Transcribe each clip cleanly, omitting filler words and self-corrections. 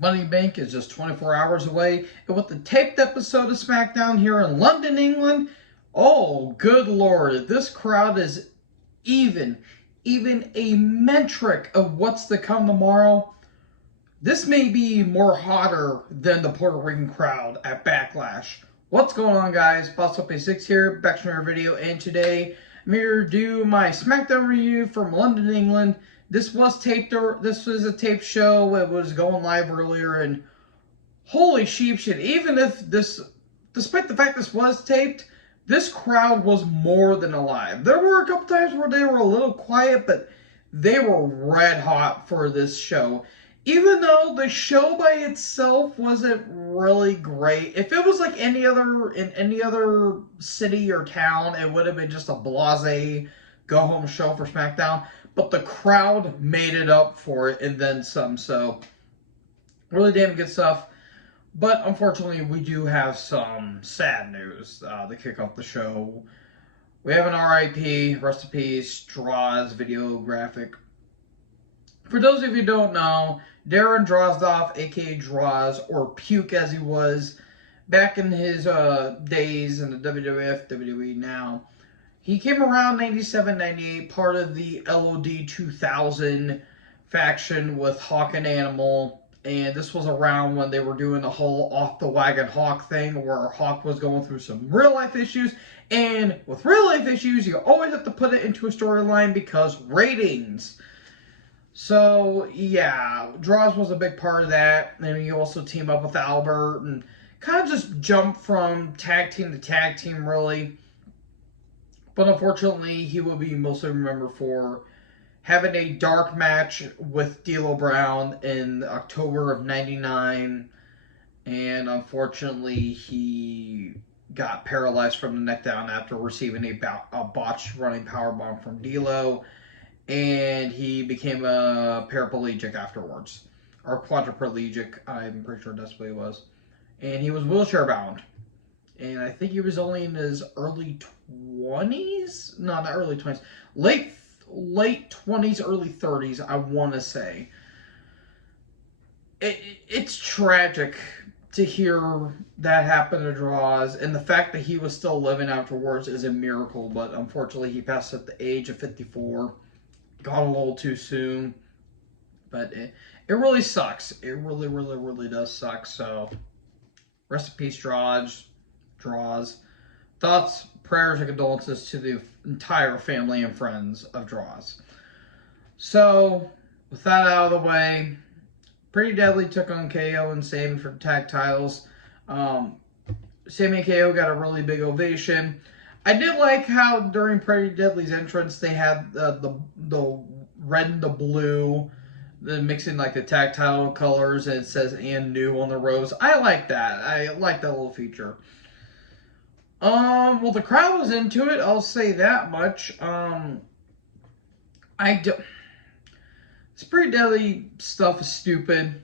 Money Bank is just 24 hours away. And with the taped episode of Smackdown here in London, England, oh, good lord, this crowd is even a metric of what's to come tomorrow. This may be more hotter than the Puerto Rican crowd at Backlash. What's going on, guys? BossUp86 here, back to another video, and today I'm here to do my SmackDown review from London, England. This was taped. This was a taped show. It was going live earlier, and holy sheep shit! Even if this, despite the fact this was taped, this crowd was more than alive. There were a couple times where they were a little quiet, but they were red hot for this show. Even though the show by itself wasn't really great. If it was like in any other city or town, it would have been just a blasé go-home show for SmackDown. But the crowd made it up for it and then some. So, really damn good stuff. But unfortunately, we do have some sad news to kick off the show. We have an RIP, rest in peace, Droz video graphic. For those of you who don't know, Darren Drozdov, aka Droz, or Puke as he was, back in his days in the WWF, WWE now, he came around 97, 98, part of the LOD 2000 faction with Hawk and Animal. And this was around when they were doing the whole off-the-wagon Hawk thing, where Hawk was going through some real-life issues. And with real-life issues, you always have to put it into a storyline because ratings. So, yeah, Droz was a big part of that. And you also team up with Albert and kind of just jump from tag team to tag team, really. But unfortunately, he will be mostly remembered for having a dark match with D'Lo Brown in October of '99. And unfortunately, he got paralyzed from the neck down after receiving a botched running powerbomb from D'Lo. And he became a paraplegic afterwards. Or quadriplegic, I'm pretty sure that's what he was. And he was wheelchair bound. And I think he was only in his early 20s? No, not early 20s. Late 20s, early 30s, I want to say. It's tragic to hear that happen to Droz. And the fact that he was still living afterwards is a miracle. But unfortunately, he passed at the age of 54. Gone a little too soon. But it really sucks. It really, really, really does suck. So, rest in peace, Droz. Thoughts, prayers, and condolences to the entire family and friends of Droz. So, with that out of the way, Pretty Deadly took on KO and Sammy for the tag titles. Sammy and KO got a really big ovation. I did like how during Pretty Deadly's entrance they had the red and the blue, mixing like the tag title colors, and it says "and new" on the rose. I like that. I like that little feature. Well, the crowd was into it. I'll say that much. This Pretty Deadly stuff is stupid.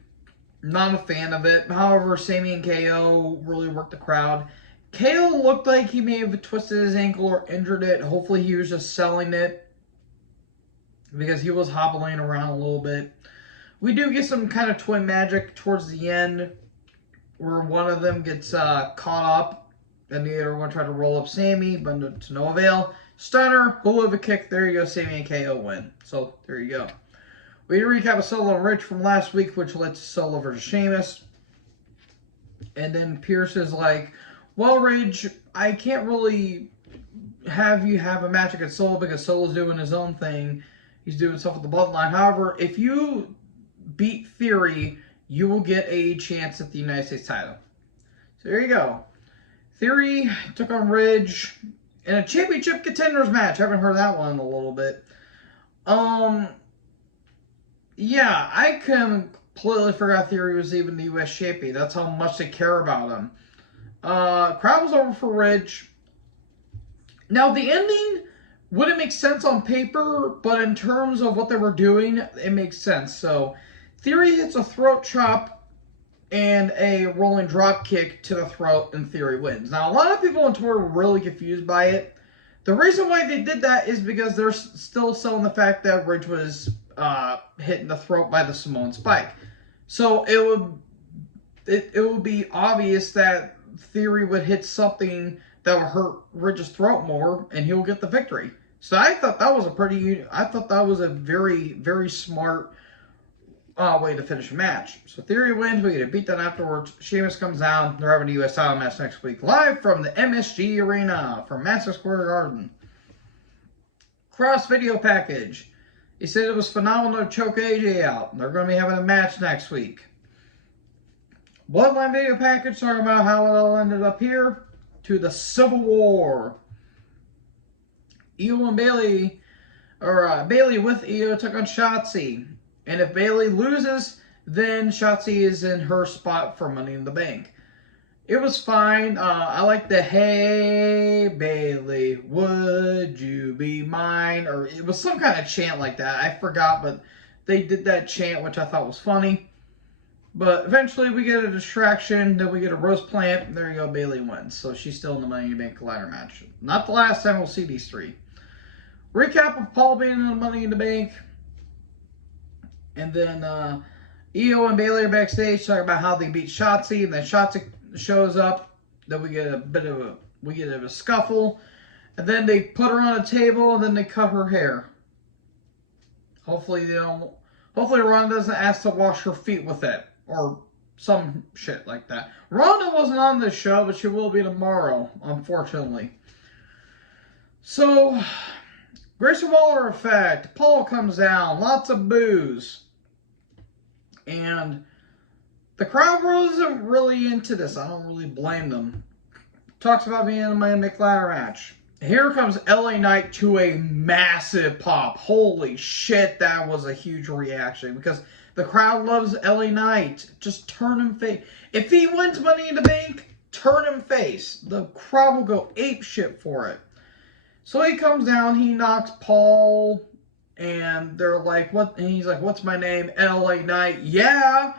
Not a fan of it. However, Sammy and KO really worked the crowd. KO looked like he may have twisted his ankle or injured it. Hopefully, he was just selling it because he was hobbling around a little bit. We do get some kind of twin magic towards the end where one of them gets caught up. And the other one tried to roll up Sammy, but to no avail. Stunner, hula kick. There you go. Sammy and KO win. So, there you go. We recap a Solo and Rich from last week, which led to Solo versus Sheamus. And then Pierce is like, well, Ridge, I can't really have you have a match against Solo because Solo's doing his own thing. He's doing stuff with the bloodline. However, if you beat Theory, you will get a chance at the United States title. So there you go. Theory took on Ridge in a championship contenders match. I haven't heard that one in a little bit. Yeah, I completely forgot Theory was even the U.S. champion. That's how much they care about him. Crowd was over for Ridge. Now, the ending wouldn't make sense on paper, but in terms of what they were doing, it makes sense. So, Theory hits a throat chop and a rolling drop kick to the throat, and Theory wins. Now, a lot of people on Twitter were really confused by it. The reason why they did that is because they're still selling the fact that Ridge was hit in the throat by the Samoan Spike. So it would be obvious that Theory would hit something that would hurt Ridge's throat more, and he'll get the victory. So I thought that was a very, very smart way to finish a match. So Theory wins. We get a beatdown afterwards. Sheamus comes down. They're having a U.S. title match next week, live from the MSG Arena from Madison Square Garden. Cross video package. He said it was phenomenal to choke AJ out. They're going to be having a match next week. Bloodline video package talking about how it all ended up here to the Civil War. Io and Bayley, or Bayley with Io took on Shotzi. And if Bayley loses, then Shotzi is in her spot for Money in the Bank. It was fine. I like the "Hey Bayley, would you be mine?" Or it was some kind of chant like that. I forgot, but they did that chant, which I thought was funny. But eventually we get a distraction, then we get a roast plant, and there you go, Bayley wins. So she's still in the Money in the Bank ladder match. Not the last time we'll see these three. Recap of Paul being in the Money in the Bank. And then Io and Bayley are backstage talking about how they beat Shotzi, and then Shotzi shows up. Then we get a scuffle, and then they put her on a table, and then they cut her hair. Hopefully Ronda doesn't ask to wash her feet with it, or some shit like that. Ronda wasn't on this show, but she will be tomorrow, unfortunately. So, Grayson Waller effect. Paul comes down, lots of boos. And the crowd wasn't really into this. I don't really blame them. Talks about being in a Miami ladder match. Here comes LA Knight to a massive pop. Holy shit, that was a huge reaction. Because the crowd loves LA Knight. Just turn him face. If he wins Money in the Bank, turn him face. The crowd will go ape shit for it. So he comes down, he knocks Paul, and they're like, "What?" And he's like, "What's my name?" LA Knight. Yeah.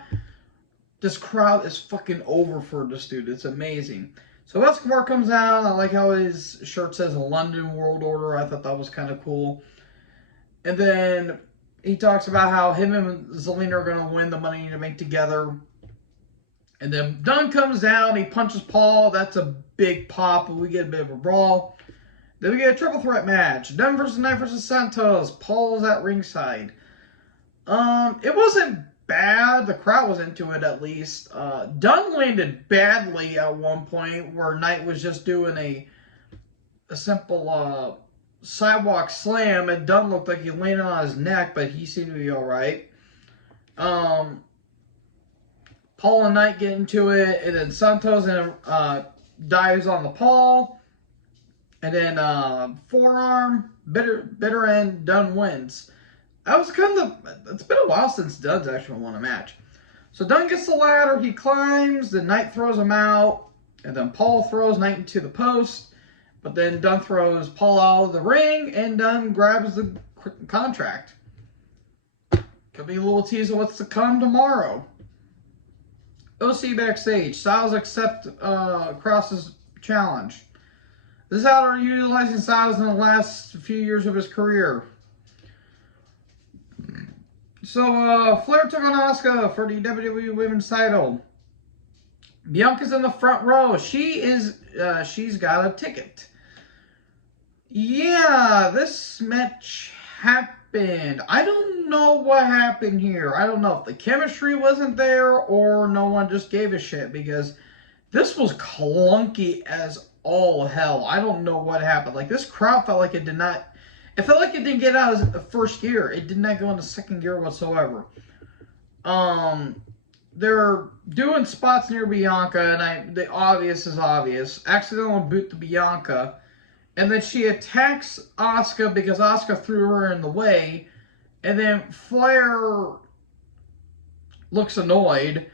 This crowd is fucking over for this dude. It's amazing. So Escobar comes out. I like how his shirt says London World Order. I thought that was kind of cool. And then he talks about how him and Zelina are going to win the Money in the Bank together. And then Dunn comes down. He punches Paul. That's a big pop. We get a bit of a brawl. Then we get a triple threat match. Dunn versus Knight versus Santos. Paul's at ringside. It wasn't bad. The crowd was into it at least. Dunn landed badly at one point where Knight was just doing a simple sidewalk slam, and Dunn looked like he landed on his neck, but he seemed to be alright. Paul and Knight get into it, and then Santos dives on the Paul. And then forearm, bitter end, Dunn wins. It's been a while since Dunn's actually won a match. So Dunn gets the ladder, he climbs, then Knight throws him out, and then Paul throws Knight into the post. But then Dunn throws Paul out of the ring, and Dunn grabs the contract. Could be a little tease of what's to come tomorrow. OC backstage. Styles accepts Cross's challenge. This is how they're utilizing Styles in the last few years of his career. So, Flair took on Asuka for the WWE Women's title. Bianca's in the front row. She's got a ticket. Yeah, this match happened. I don't know what happened here. I don't know if the chemistry wasn't there or no one just gave a shit, because this was clunky as all hell. I don't know what happened. Like, this crowd felt like it did not... It felt like it didn't get out of the first gear. It did not go into second gear whatsoever. They're doing spots near Bianca, and the obvious is obvious. Accidental boot to Bianca. And then she attacks Asuka because Asuka threw her in the way. And then Flair looks annoyed.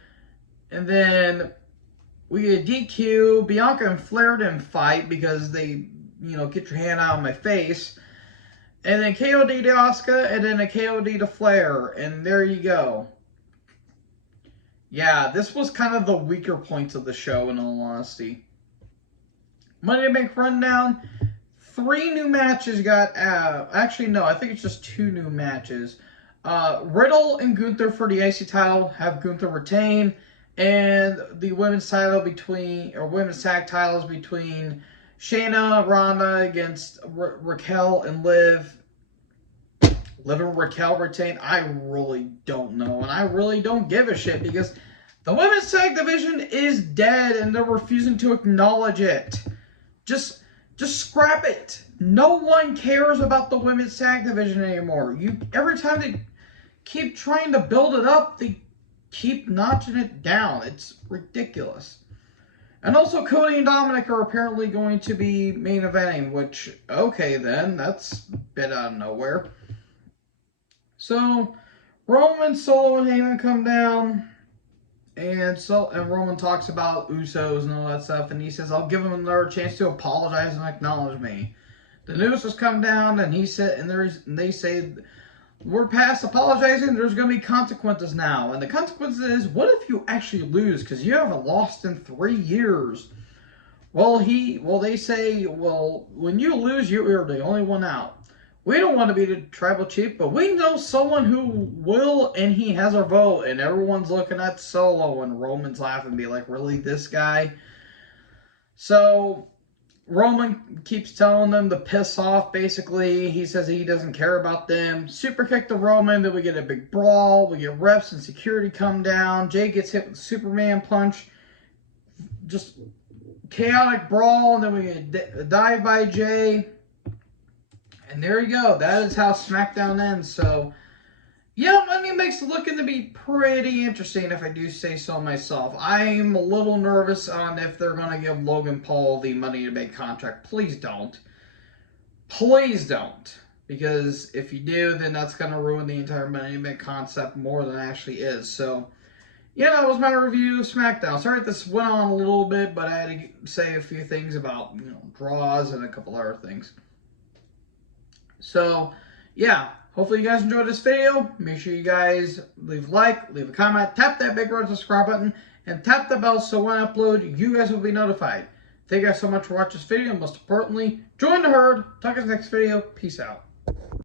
And then we get DQ. Bianca and Flair didn't fight because they, get your hand out of my face. And then KOD to Asuka, and then a KOD to Flair. And there you go. Yeah, this was kind of the weaker points of the show, in all honesty. Money in the Bank rundown. 3 new matches got out. Actually, no, I think it's just 2 new matches. Riddle and Gunther for the IC title. Have Gunther retain. And the women's tag titles between Shayna, Ronda against Raquel and Liv. Liv and Raquel retain. I really don't know, and I really don't give a shit because the women's tag division is dead, and they're refusing to acknowledge it. Just scrap it. No one cares about the women's tag division anymore. Every time they keep trying to build it up, they keep notching it down. It's ridiculous. And also, Cody and Dominic are apparently going to be main eventing, which, okay then, that's a bit out of nowhere. So, Roman, Solo, and Heyman come down, and Roman talks about Usos and all that stuff, and he says, I'll give them another chance to apologize and acknowledge me. The Usos come down, and they say, we're past apologizing, there's going to be consequences now. And the consequence is, what if you actually lose? Because you haven't lost in 3 years. Well, they say, when you lose, you're the only one out. We don't want to be the tribal chief, but we know someone who will, and he has our vote. And everyone's looking at Solo, and Roman's laughing and be like, really, this guy? So Roman keeps telling them to piss off, basically. He says he doesn't care about them. Super kick to Roman, then we get a big brawl. We get refs and security come down. Jay gets hit with a Superman punch. Just chaotic brawl, and then we get a dive by Jay. And there you go. That is how SmackDown ends. So, yeah, Money makes it looking to be pretty interesting, if I do say so myself. I'm a little nervous on if they're going to give Logan Paul the Money in the Bank contract. Please don't. Please don't. Because if you do, then that's going to ruin the entire Money in the Bank concept more than it actually is. So, yeah, that was my review of SmackDown. Sorry if this went on a little bit, but I had to say a few things about, draws and a couple other things. So, yeah, hopefully you guys enjoyed this video. Make sure you guys leave a like, leave a comment, tap that big red subscribe button, and tap the bell so when I upload, you guys will be notified. Thank you guys so much for watching this video, and most importantly, join the herd. Talk to you next video. Peace out.